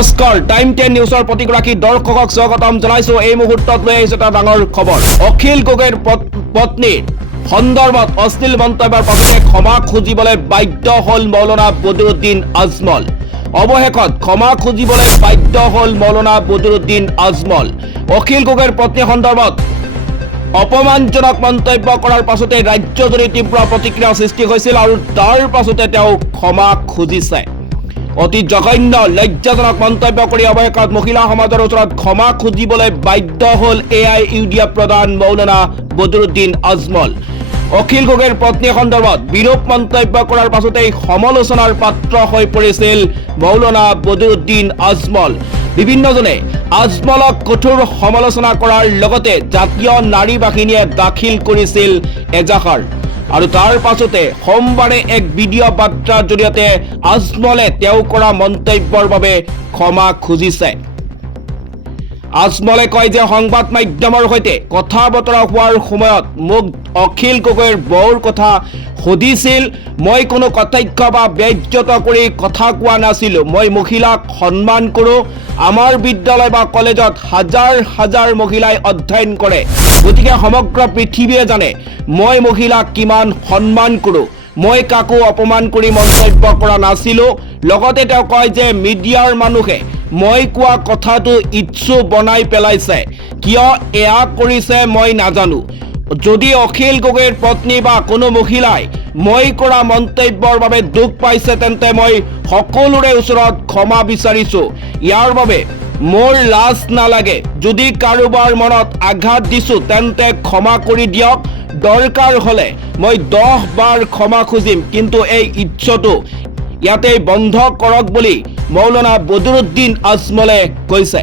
নমস্কাৰ টাইম 10 নিউজৰ প্ৰতিগৰাকী দৰ্শকক স্বাগতম জনাইছো। এই মুহূৰ্তত লৈ আহিছো এটা ডাঙৰ খবৰ। অখিল গগৈৰ পত্নীৰ সন্দৰ্ভত অশ্লীল মন্তব্যৰ পাছতে ক্ষমা খুজিবলৈ বাধ্য হ'ল মৌলানা বদৰুদ্দিন আজমল। অৱশেষত ক্ষমা খুজিবলৈ বাধ্য হ'ল মৌলানা বদৰুদ্দিন আজমল। অখিল গগৈৰ পত্নী সন্দৰ্ভত অপমানজনক মন্তব্য কৰাৰ পাছতে ৰাজ্যজুৰি তীব্ৰ প্ৰতিক্ৰিয়া সৃষ্টি হৈছিল আৰু তাৰ পাছতে তেওঁ ক্ষমা খুজিছে। অতি জঘন্য লজ্জাজনক মন্তব্য কৰি অৱশেষত মহিলা সমাজৰ ওচৰত ক্ষমা খুজিবলৈ বাধ্য হ'ল AIUDF প্ৰধান মৌলানা বদৰুদ্দিন আজমল। অখিল গগৈৰ পত্নী সন্দৰ্ভত বিৰূপ মন্তব্য কৰাৰ পাছতেই সমালোচনাৰ পাত্ৰ হৈ পৰিছিল মৌলানা বদৰুদ্দিন আজমল। বিভিন্নজনে আজমলক কঠোৰ সমালোচনা কৰাৰ লগতে জাতীয় নাৰী বাহিনীয়ে দাখিল কৰিছিল এজাহাৰ। আৰু তাৰ পাছতে সোমবাৰে এক ভিডিঅ' বাৰ্তাৰ জৰিয়তে আজমলে তেওঁ কৰা মন্তব্যৰ বাবে ক্ষমা খুজিছে। আজমলে কয় যে সংবাদ মাধ্যমৰ সৈতে কথা বতৰা হোৱাৰ সময়ত মোক অখিল গগৈৰ বৌৰ কথা সুধিছিল। মই কোনো কটাক্ষ বা ব্যাজ্যত কৰি কথা কোৱা নাছিলোঁ। মই মহিলাক সন্মান কৰোঁ। আমাৰ বিদ্যালয় বা কলেজত হাজাৰ হাজাৰ মহিলাই অধ্যয়ন কৰে, গতিকে সমগ্ৰ পৃথিৱীয়ে জানে মই মহিলাক কিমান সন্মান কৰোঁ। মই কাকো অপমান কৰি মন্তব্য কৰা নাছিলোঁ। লগতে তেওঁ কয় যে মিডিয়াৰ মানুহে মই কোৱা কথাটো ইচ্ছু বনাই পেলাইছে। কিয় এয়া কৰিছে মই নাজানো। যদি অখিল গগৈৰ পত্নী বা কোনো মহিলাই মই কৰা মন্তব্যৰ বাবে দুখ পাইছে তেন্তে মই সকলোৰে ওচৰত ক্ষমা বিচাৰিছোঁ। ইয়াৰ বাবে মোৰ লাজ নালাগে। যদি কাৰোবাৰ মনত আঘাত দিছোঁ তেন্তে ক্ষমা কৰি দিয়ক। দৰকাৰ হ'লে মই 10 বাৰ ক্ষমা খুজিম, কিন্তু এই ইচ্ছাটো ইয়াতে বন্ধ কৰক বুলি মৌলানা বদৰুদ্দিন আজমলে কৈছে।